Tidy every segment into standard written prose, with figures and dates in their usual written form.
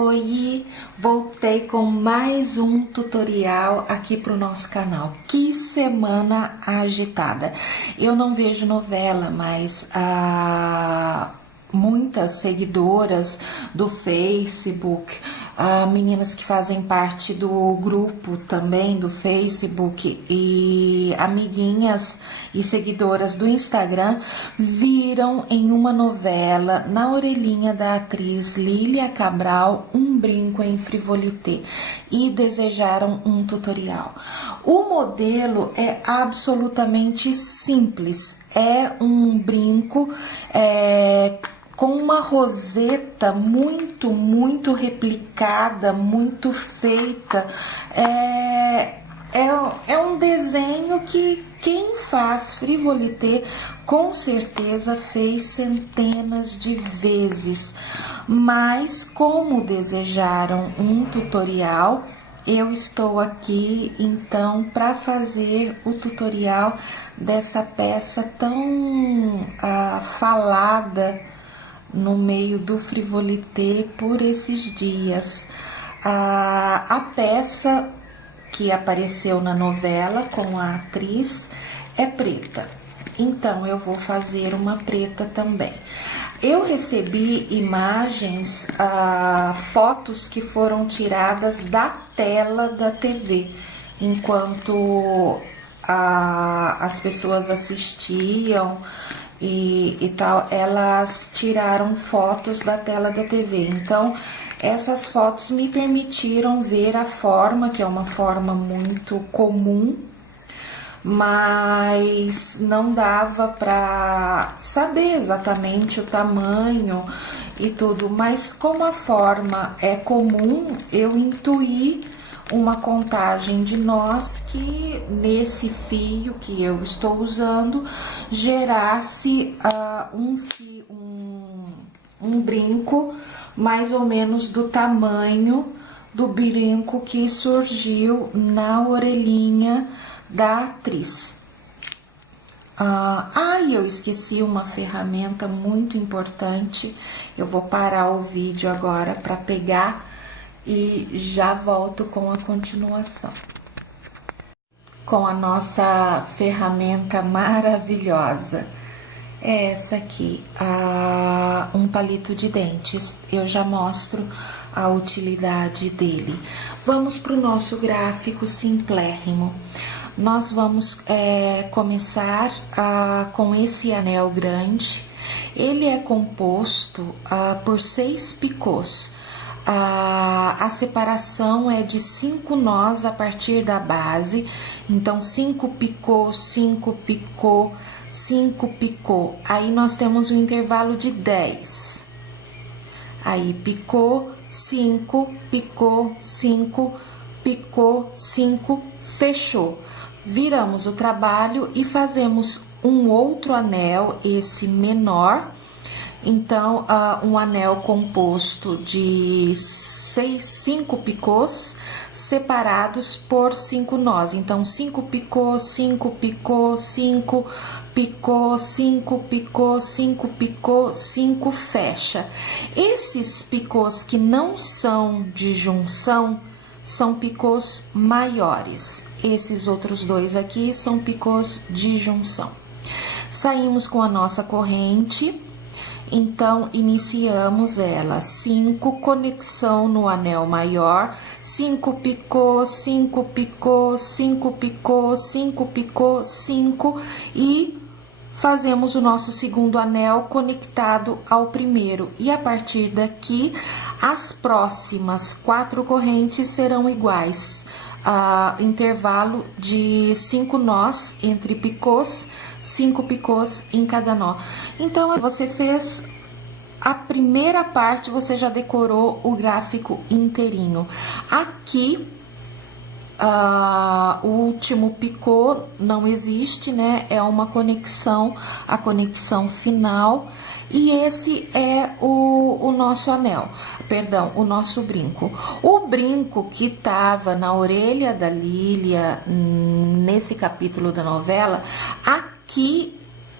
Oi, voltei com mais um tutorial aqui para o nosso canal. Que semana agitada! Eu não vejo novela, mas muitas seguidoras do Facebook, meninas que fazem parte do grupo também do Facebook e amiguinhas e seguidoras do Instagram viram em uma novela, na orelhinha da atriz Lília Cabral, um brinco em frivolité e desejaram um tutorial. O modelo é absolutamente simples, é um brinco com uma roseta muito replicada, muito feita. É um desenho que quem faz frivolité com certeza fez centenas de vezes. Mas como desejaram um tutorial, eu estou aqui então para fazer o tutorial dessa peça tão falada no meio do frivolité por esses dias. A peça que apareceu na novela com a atriz é preta, então eu vou fazer uma preta também. Eu recebi imagens, fotos que foram tiradas da tela da TV, enquanto as pessoas assistiam e tal, elas tiraram fotos da tela da TV. Então, essas fotos me permitiram ver a forma, que é uma forma muito comum, mas não dava para saber exatamente o tamanho e tudo. Mas como a forma é comum, eu intuí uma contagem de nós que nesse fio que eu estou usando gerasse um brinco mais ou menos do tamanho do brinco que surgiu na orelhinha da atriz. Eu esqueci uma ferramenta muito importante. Eu vou parar o vídeo agora para pegar e já volto com a continuação. Com a nossa ferramenta maravilhosa. É essa aqui, um palito de dentes. Eu já mostro a utilidade dele. Vamos para o nosso gráfico simplérrimo. Nós vamos começar com esse anel grande. Ele é composto por 6 picôs. A separação é de 5 nós a partir da base, então 5 picô, 5 picô, 5 picô. Aí nós temos um intervalo de 10. Aí picô, 5, picô, 5, picô, 5, fechou. Viramos o trabalho e fazemos um outro anel, esse menor. Então, um anel composto de 5 picôs separados por 5 nós. Então, 5 picô, 5 picô, 5 picô, 5 picô, 5 picô, 5 fecha. Esses picôs que não são de junção são picôs maiores. Esses outros dois aqui são picôs de junção. Saímos com a nossa corrente. Então, iniciamos ela, 5, conexão no anel maior, 5 picô, 5 picô, 5 picô, 5 picô, 5 e fazemos o nosso segundo anel conectado ao primeiro. E a partir daqui, as próximas 4 correntes serão iguais. Intervalo de 5 nós entre picôs, 5 picôs em cada nó. Então, você fez a primeira parte, você já decorou o gráfico inteirinho. Aqui, o último picô não existe, né? É uma conexão, a conexão final. E esse é o nosso anel, perdão, o nosso brinco. O brinco que estava na orelha da Lília, nesse capítulo da novela, aqui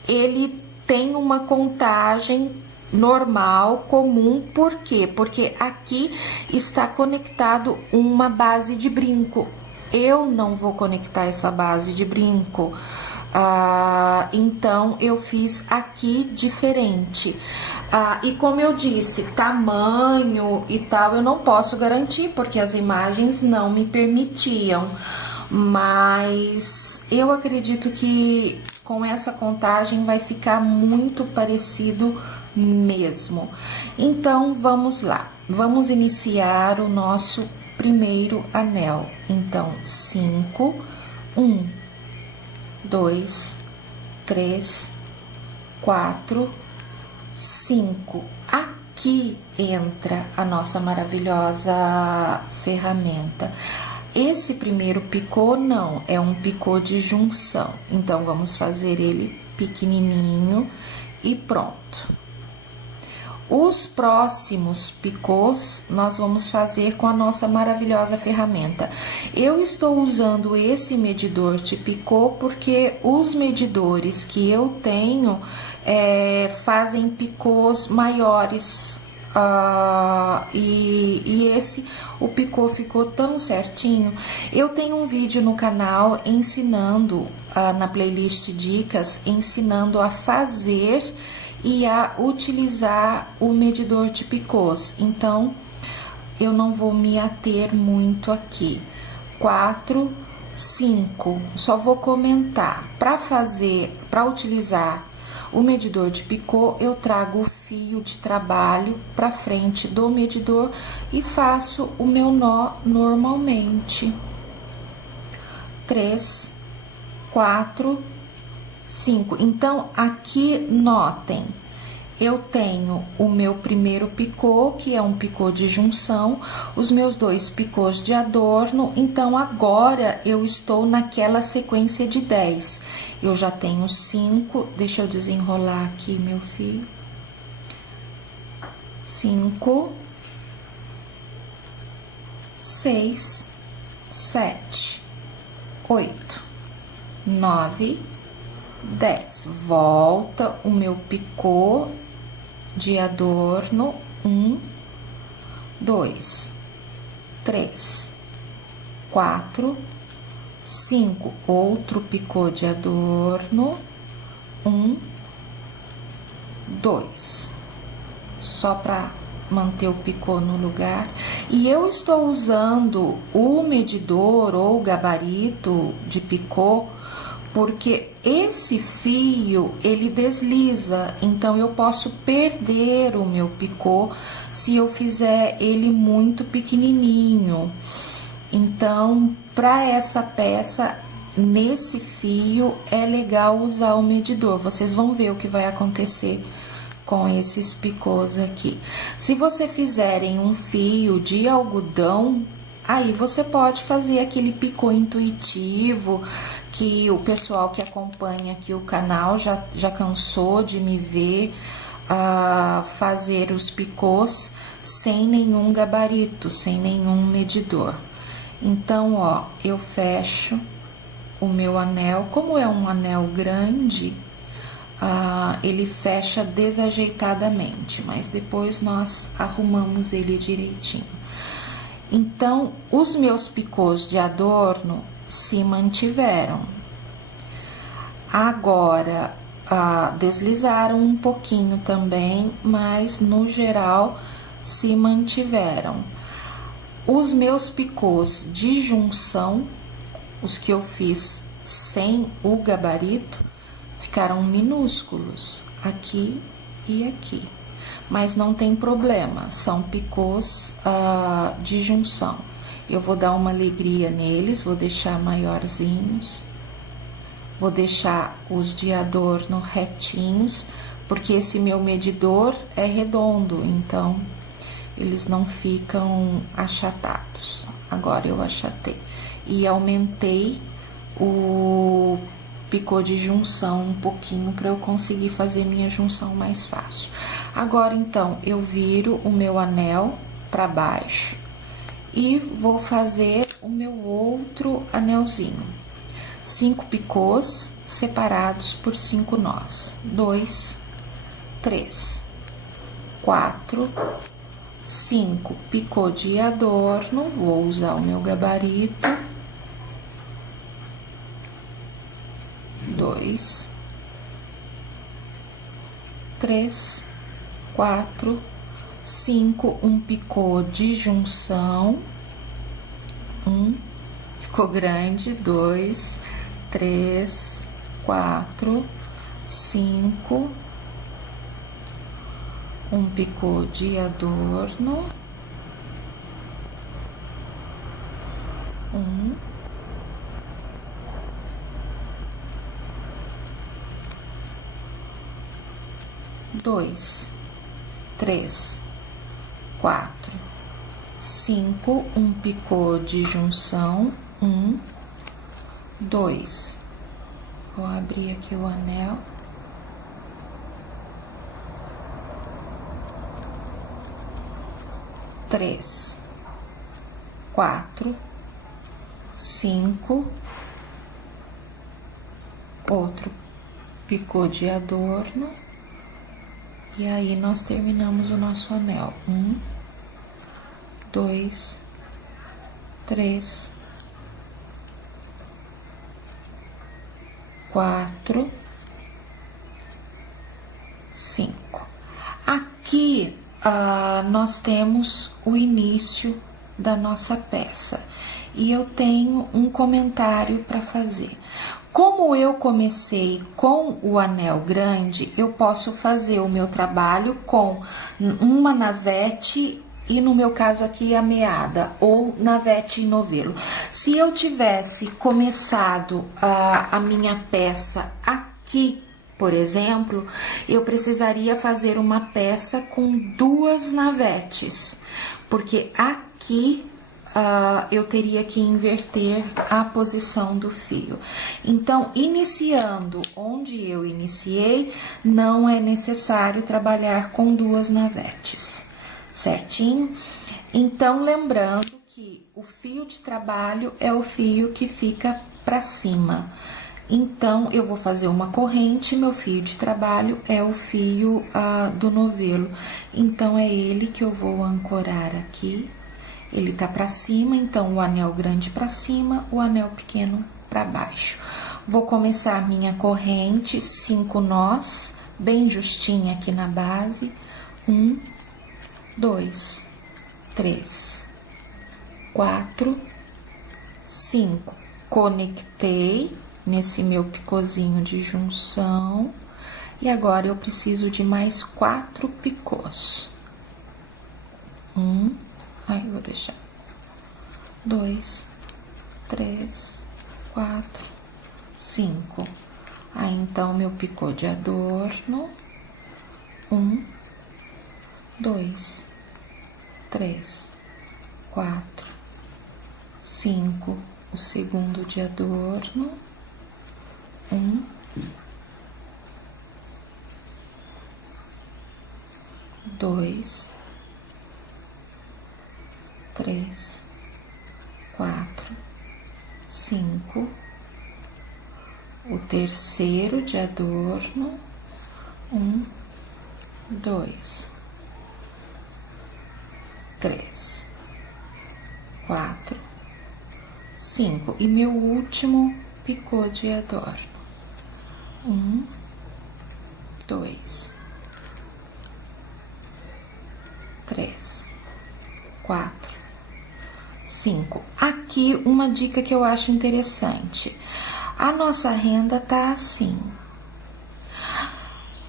ele tem uma contagem normal, comum. Por quê? Porque aqui está conectado uma base de brinco. Eu não vou conectar essa base de brinco. Então eu fiz aqui diferente. E como eu disse, tamanho e tal eu não posso garantir porque as imagens não me permitiam, mas eu acredito que com essa contagem vai ficar muito parecido mesmo. Então vamos lá, vamos iniciar o nosso primeiro anel. Então 5, 1, 2, 3, 4, 5. Aqui entra a nossa maravilhosa ferramenta. Esse primeiro picô não, é um picô de junção. Então, vamos fazer ele pequenininho e pronto. Os próximos picôs nós vamos fazer com a nossa maravilhosa ferramenta. Eu estou usando esse medidor de picô porque os medidores que eu tenho fazem picôs maiores. E esse, o picô ficou tão certinho. Eu tenho um vídeo no canal ensinando, na playlist dicas, ensinando a fazer e a utilizar o medidor de picôs. Então, eu não vou me ater muito aqui. 4, 5, só vou comentar. Para utilizar o medidor de picô, eu trago o fio de trabalho para frente do medidor e faço o meu nó normalmente. 3, 4, 5. Então, aqui notem, eu tenho o meu primeiro picô, que é um picô de junção, os meus 2 picôs de adorno. Então, agora eu estou naquela sequência de 10. Eu já tenho 5, deixa eu desenrolar aqui meu fio. 5, 6, 7, 8, 9, 10. Volta o meu picô de adorno. 1, 2, 3, 4, 5. Outro picô de adorno. 1, 2. Só para manter o picô no lugar. E eu estou usando o medidor ou gabarito de picô porque esse fio, ele desliza, então eu posso perder o meu picô se eu fizer ele muito pequenininho. Então, para essa peça, nesse fio, é legal usar o medidor. Vocês vão ver o que vai acontecer com esses picôs aqui. Se você fizerem um fio de algodão, aí você pode fazer aquele picô intuitivo, que o pessoal que acompanha aqui o canal já cansou de me ver fazer os picôs sem nenhum gabarito, sem nenhum medidor. Então, ó, eu fecho o meu anel. Como é um anel grande, ele fecha desajeitadamente, mas depois nós arrumamos ele direitinho. Então, os meus picôs de adorno se mantiveram. Agora, deslizaram um pouquinho também, mas no geral se mantiveram. Os meus picôs de junção, os que eu fiz sem o gabarito, ficaram minúsculos aqui e aqui. Mas não tem problema, são picôs de junção. Eu vou dar uma alegria neles, vou deixar maiorzinhos, vou deixar os de adorno retinhos, porque esse meu medidor é redondo, então eles não ficam achatados. Agora eu achatei e aumentei o picô de junção um pouquinho para eu conseguir fazer minha junção mais fácil. Agora, então, eu viro o meu anel para baixo e vou fazer o meu outro anelzinho. 5 picôs separados por 5 nós. 2, 3, 4, 5, picô de adorno, vou usar o meu gabarito, 2, 3, 4, 5, um picô de junção, ficou grande, 2, 3, 4, 5, um picô de adorno, 2, 3, 4, 5, um picô de junção, 2, vou abrir aqui o anel, 3, 4, 5, outro picô de adorno, e aí nós terminamos o nosso anel. 2, 3, 4, 5. Aqui nós temos o início da nossa peça e eu tenho um comentário para fazer. Como eu comecei com o anel grande, eu posso fazer o meu trabalho com uma navete e, no meu caso aqui, a meada, ou navete e novelo. Se eu tivesse começado a minha peça aqui, por exemplo, eu precisaria fazer uma peça com 2 navetes, porque aqui eu teria que inverter a posição do fio. Então, iniciando onde eu iniciei, não é necessário trabalhar com 2 navetes, certinho? Então, lembrando que o fio de trabalho é o fio que fica para cima. Então, eu vou fazer uma corrente, meu fio de trabalho é o fio do novelo. Então, é ele que eu vou ancorar aqui. Ele tá pra cima, então o anel grande pra cima, o anel pequeno pra baixo. Vou começar a minha corrente, 5 nós, bem justinha aqui na base. 1, 2, 3, 4, 5. Conectei nesse meu picôzinho de junção. E agora eu preciso de mais 4 picôs. Aí, vou deixar 2, 3, 4, 5. Aí, então, meu picô de adorno, 1, 2, 3, 4, 5. O segundo de adorno, 1, 2, 3, 4, 5, o terceiro de adorno, 1, 2, 3, 4, 5, e meu último picô de adorno, 1, 2, 3, 4, 5. Aqui uma dica que eu acho interessante. A nossa renda tá assim.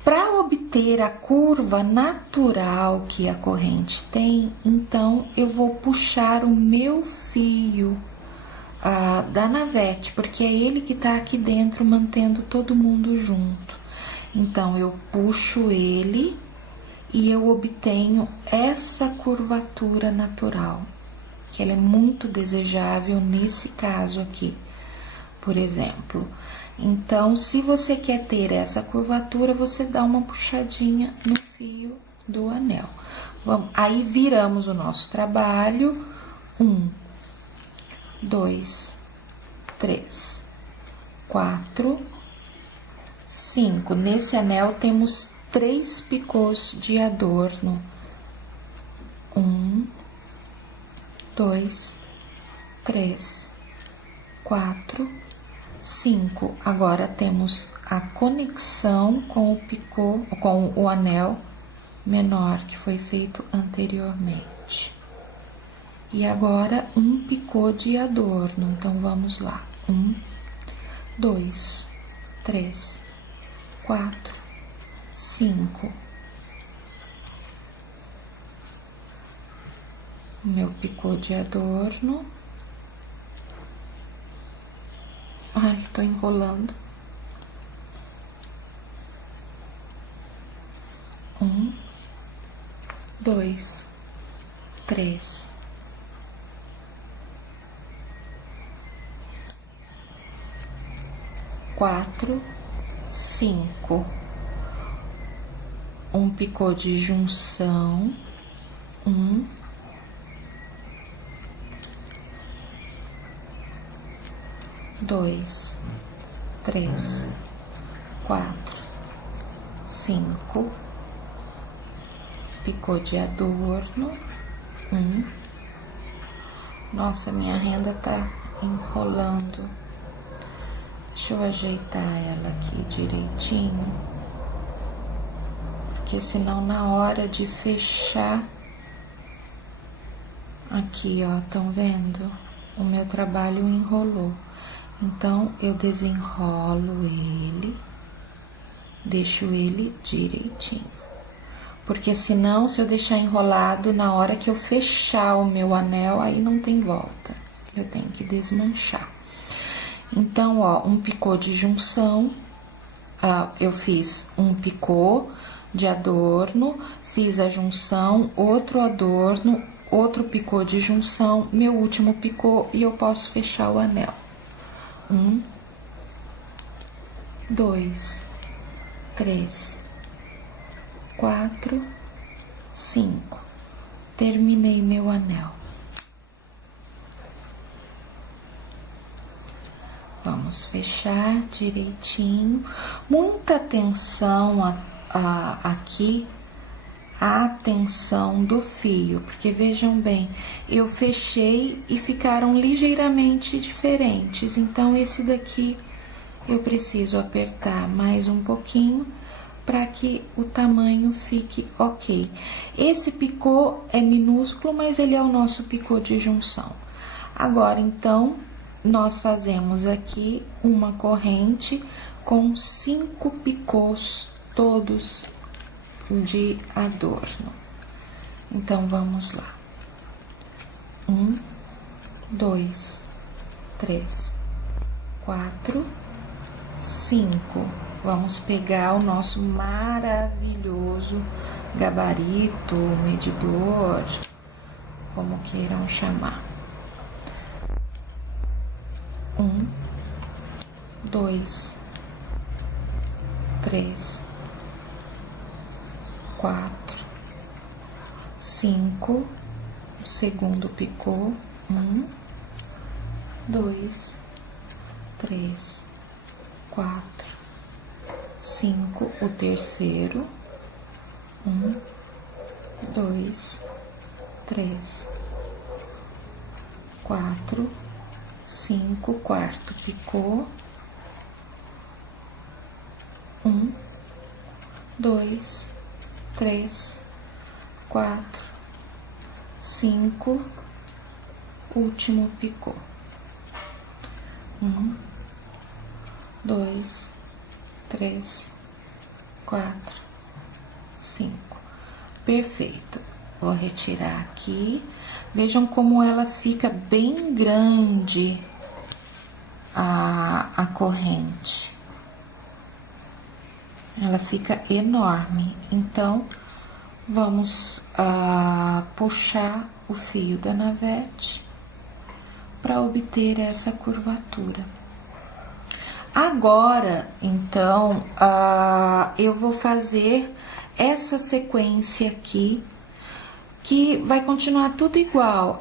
Para obter a curva natural que a corrente tem, então eu vou puxar o meu fio da navete, porque é ele que tá aqui dentro mantendo todo mundo junto. Então eu puxo ele e eu obtenho essa curvatura natural, que ela é muito desejável nesse caso aqui, por exemplo. Então, se você quer ter essa curvatura, você dá uma puxadinha no fio do anel. Vamos, aí viramos o nosso trabalho, 1, 2, 3, 4, 5. Nesse anel temos 3 picôs de adorno. 1, 2, 3, 4, 5. Agora temos a conexão com o picô, com o anel menor que foi feito anteriormente. E agora um picô de adorno. Então vamos lá. 1, 2, 3, 4, 5. Meu picô de adorno. Ai, tô enrolando. 1, 2, 3, 4, 5. Um picô de junção. 1, 2, 3, 4, 5. Picô de adorno. 1. Nossa, minha renda tá enrolando. Deixa eu ajeitar ela aqui direitinho, porque senão na hora de fechar, aqui ó, estão vendo? O meu trabalho enrolou. Então, eu desenrolo ele, deixo ele direitinho. Porque senão, se eu deixar enrolado, na hora que eu fechar o meu anel, aí não tem volta. Eu tenho que desmanchar. Então, ó, um picô de junção, eu fiz um picô de adorno, fiz a junção, outro adorno, outro picô de junção, meu último picô e eu posso fechar o anel. 1, 2, 3, 4, 5. Terminei meu anel. Vamos fechar direitinho. Muita atenção aqui, a tensão do fio, porque vejam bem, eu fechei e ficaram ligeiramente diferentes. Então, esse daqui eu preciso apertar mais um pouquinho para que o tamanho fique ok. Esse picô é minúsculo, mas ele é o nosso picô de junção. Agora, então, nós fazemos aqui uma corrente com 5 picôs todos de adorno. Então, vamos lá. 1, 2, 3, 4, 5. Vamos pegar o nosso maravilhoso gabarito, medidor, como queiram chamar. 1, 2, 3, 4, 5, segundo picô. 1, 2, 3, 4, 5, o terceiro. 1, 2, 3, 4, 5, quarto picô. 1, 2, 3, 4, 5, último picô. 1, 2, 3, 4, 5. Perfeito. Vou retirar aqui. Vejam como ela fica bem grande a corrente. Ela fica enorme. Então, vamos puxar o fio da navete para obter essa curvatura. Agora, então, eu vou fazer essa sequência aqui, que vai continuar tudo igual,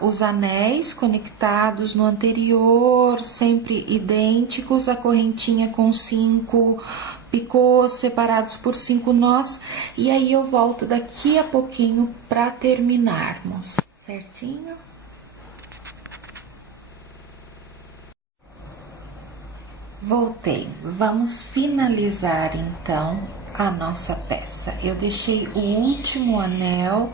os anéis conectados no anterior, sempre idênticos, a correntinha com 5 picôs separados por 5 nós, e aí eu volto daqui a pouquinho para terminarmos, certinho? Voltei. Vamos finalizar então a nossa peça. Eu deixei o último anel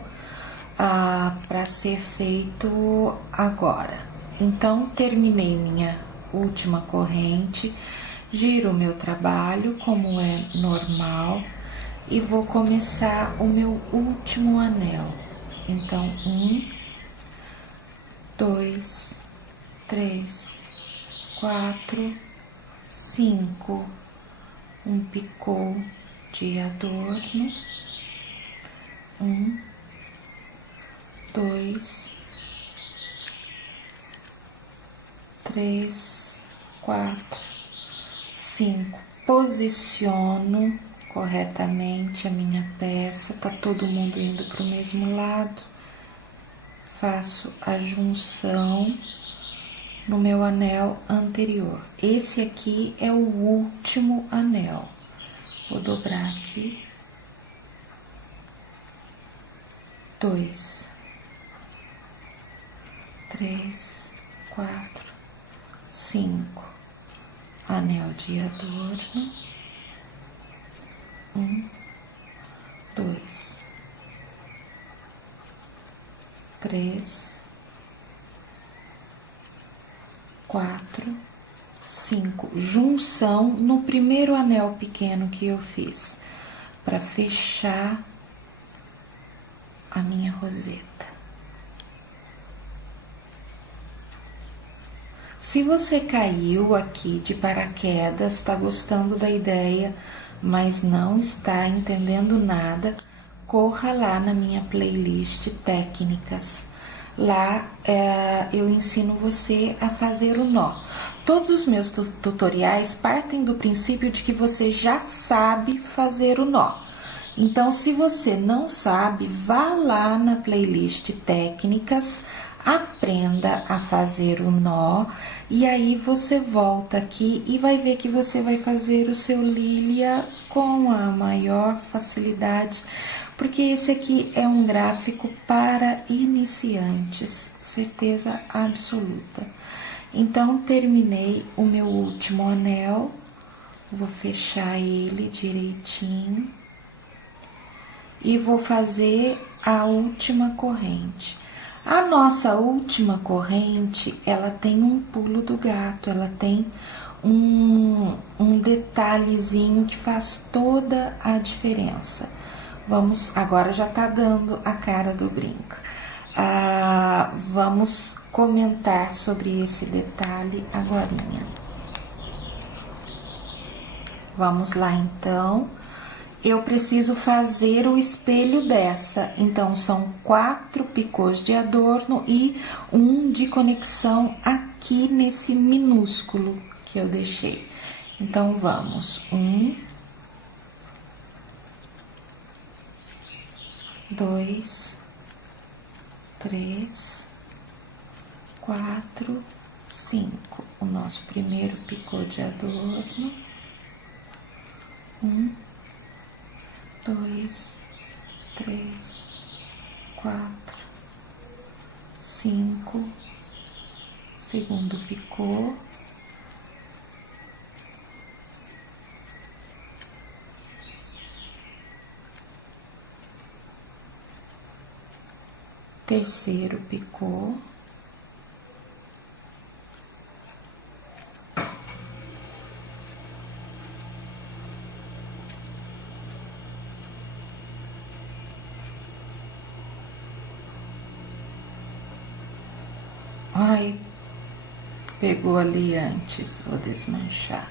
para ser feito agora. Então, terminei minha última corrente, giro o meu trabalho como é normal e vou começar o meu último anel. Então, 1, 2, 3, 4, 5, um picô de adorno, 1, 2, 3, 4, 5. Posiciono corretamente a minha peça, tá todo mundo indo para o mesmo lado. Faço a junção no meu anel anterior. Esse aqui é o último anel. Vou dobrar aqui. 2, 3, 4, 5. Anel de adorno. 1, 2, 3, 4, 5. Junção no primeiro anel pequeno que eu fiz, para fechar a minha roseta. Se você caiu aqui de paraquedas, está gostando da ideia, mas não está entendendo nada, corra lá na minha playlist técnicas. Lá eu ensino você a fazer o nó. Todos os meus tutoriais partem do princípio de que você já sabe fazer o nó. Então, se você não sabe, vá lá na playlist técnicas, aprenda a fazer o nó e aí você volta aqui e vai ver que você vai fazer o seu lilia com a maior facilidade, porque esse aqui é um gráfico para iniciantes, certeza absoluta. Então, terminei o meu último anel, vou fechar ele direitinho e vou fazer a última corrente. A nossa última corrente, ela tem um pulo do gato, ela tem um detalhezinho que faz toda a diferença. Vamos, agora já tá dando a cara do brinco. Vamos comentar sobre esse detalhe agorinha. Vamos lá, então. Eu preciso fazer o espelho dessa, então são 4 picôs de adorno e um de conexão aqui nesse minúsculo que eu deixei. Então, vamos, 1, 2, 3, 4, 5. O nosso primeiro picô de adorno. 1, 2, 3, 4, 5, segundo picô, terceiro picô, ai, pegou ali antes, vou desmanchar,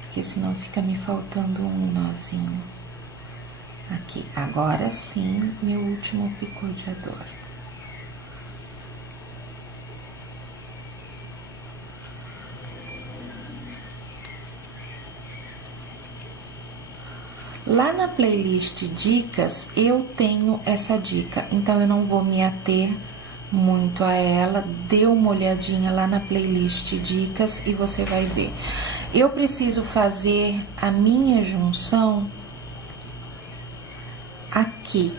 porque senão fica me faltando um nozinho. Aqui, agora sim, meu último picô de adorno. Lá na playlist dicas, eu tenho essa dica, então eu não vou me ater muito a ela, dê uma olhadinha lá na playlist dicas e você vai ver. Eu preciso fazer a minha junção aqui.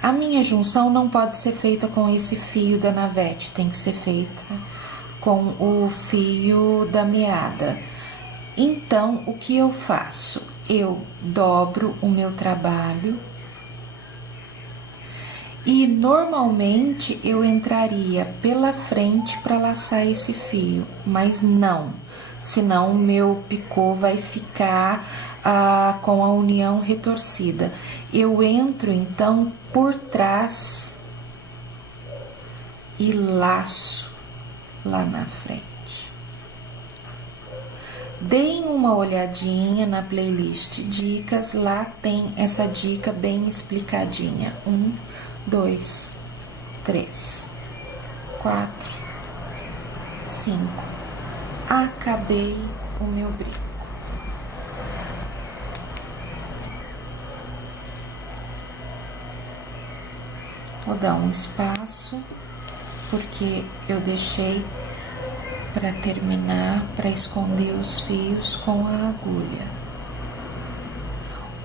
A minha junção não pode ser feita com esse fio da navete, tem que ser feita com o fio da meada. Então, o que eu faço? Eu dobro o meu trabalho e normalmente eu entraria pela frente para laçar esse fio, mas não, senão o meu picô vai ficar com a união retorcida. Eu entro então por trás e laço lá na frente. Deem uma olhadinha na playlist dicas, lá tem essa dica bem explicadinha. 1, 2, 3, 4, 5. Acabei o meu brinco. Vou dar um espaço, porque eu deixei para terminar, para esconder os fios com a agulha.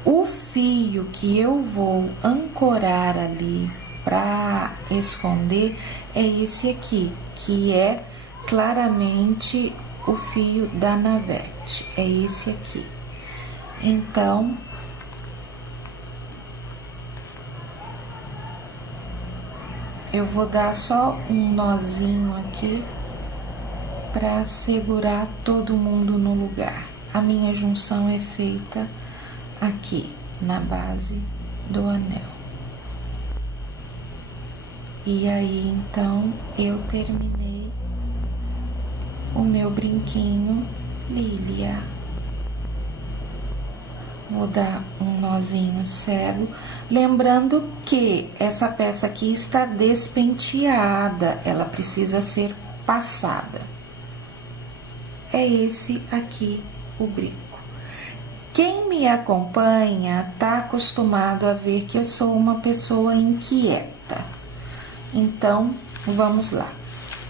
O fio que eu vou ancorar ali para esconder é esse aqui, que é claramente o fio da navete, é esse aqui. Então, eu vou dar só um nozinho aqui para segurar todo mundo no lugar. A minha junção é feita aqui, na base do anel. E aí, então, eu terminei o meu brinquinho Lilia. Vou dar um nozinho cego, lembrando que essa peça aqui está despenteada, ela precisa ser passada. É esse aqui o brinco. Quem me acompanha tá acostumado a ver que eu sou uma pessoa inquieta. Então, vamos lá.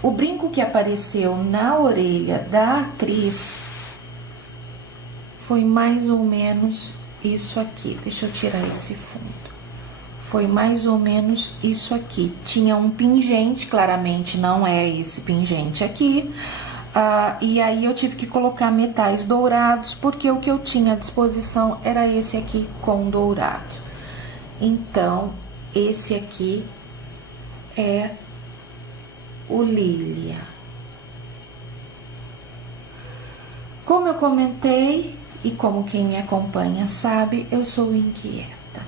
O brinco que apareceu na orelha da atriz foi mais ou menos isso aqui. Deixa eu tirar esse fundo. Foi mais ou menos isso aqui. Tinha um pingente, claramente não é esse pingente aqui. E aí eu tive que colocar metais dourados, porque o que eu tinha à disposição era esse aqui com dourado. Então, esse aqui é o Lilia. Como eu comentei, e como quem me acompanha sabe, eu sou inquieta.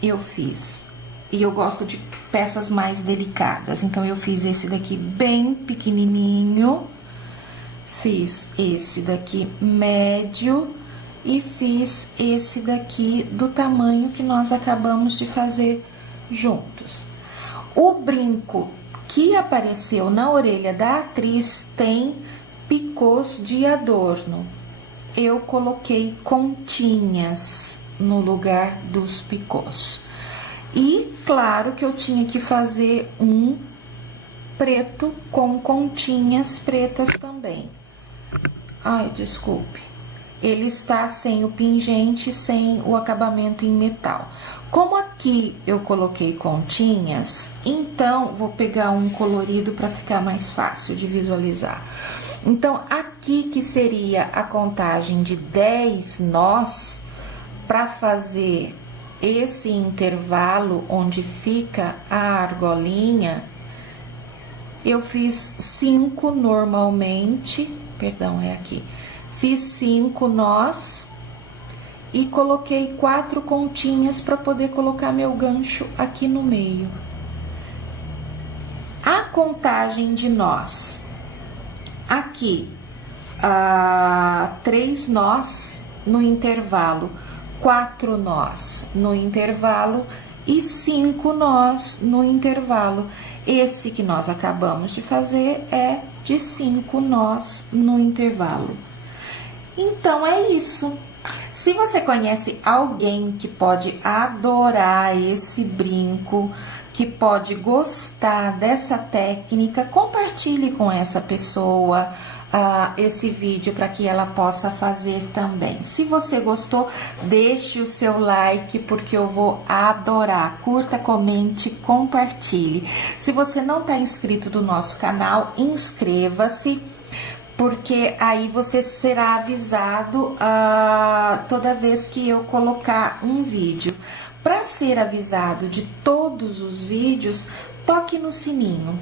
Eu fiz, e eu gosto de peças mais delicadas, então eu fiz esse daqui bem pequenininho, fiz esse daqui médio e fiz esse daqui do tamanho que nós acabamos de fazer juntos. O brinco que apareceu na orelha da atriz tem picôs de adorno. Eu coloquei continhas no lugar dos picôs. E claro que eu tinha que fazer um preto com continhas pretas também. Ai, desculpe. Ele está sem o pingente, sem o acabamento em metal. Como aqui eu coloquei continhas, então vou pegar um colorido para ficar mais fácil de visualizar. Então, aqui que seria a contagem de 10 nós, para fazer esse intervalo onde fica a argolinha, eu fiz 5 normalmente, perdão, é aqui. Fiz 5 nós e coloquei 4 continhas para poder colocar meu gancho aqui no meio. A contagem de nós, aqui, 3 nós no intervalo, 4 nós no intervalo e 5 nós no intervalo. Esse que nós acabamos de fazer é de 5 nós no intervalo. Então, é isso. Se você conhece alguém que pode adorar esse brinco, que pode gostar dessa técnica, compartilhe com essa pessoa esse vídeo para que ela possa fazer também. Se você gostou, deixe o seu like, porque eu vou adorar. Curta, comente, compartilhe. Se você não está inscrito no nosso canal, inscreva-se, porque aí você será avisado toda vez que eu colocar um vídeo. Para ser avisado de todos os vídeos, toque no sininho.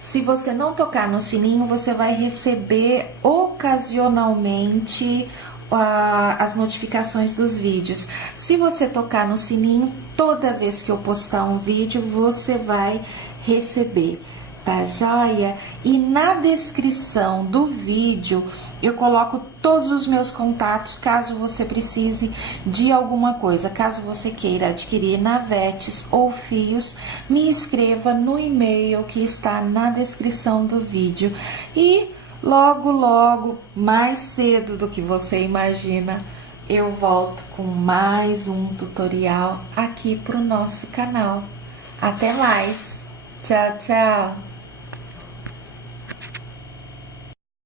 Se você não tocar no sininho, você vai receber ocasionalmente as notificações dos vídeos. Se você tocar no sininho, toda vez que eu postar um vídeo, você vai receber. Tá joia? E na descrição do vídeo eu coloco todos os meus contatos, caso você precise de alguma coisa. Caso você queira adquirir navetes ou fios, me escreva no e-mail que está na descrição do vídeo. E logo, logo, mais cedo do que você imagina, eu volto com mais um tutorial aqui pro nosso canal. Até mais! Tchau, tchau!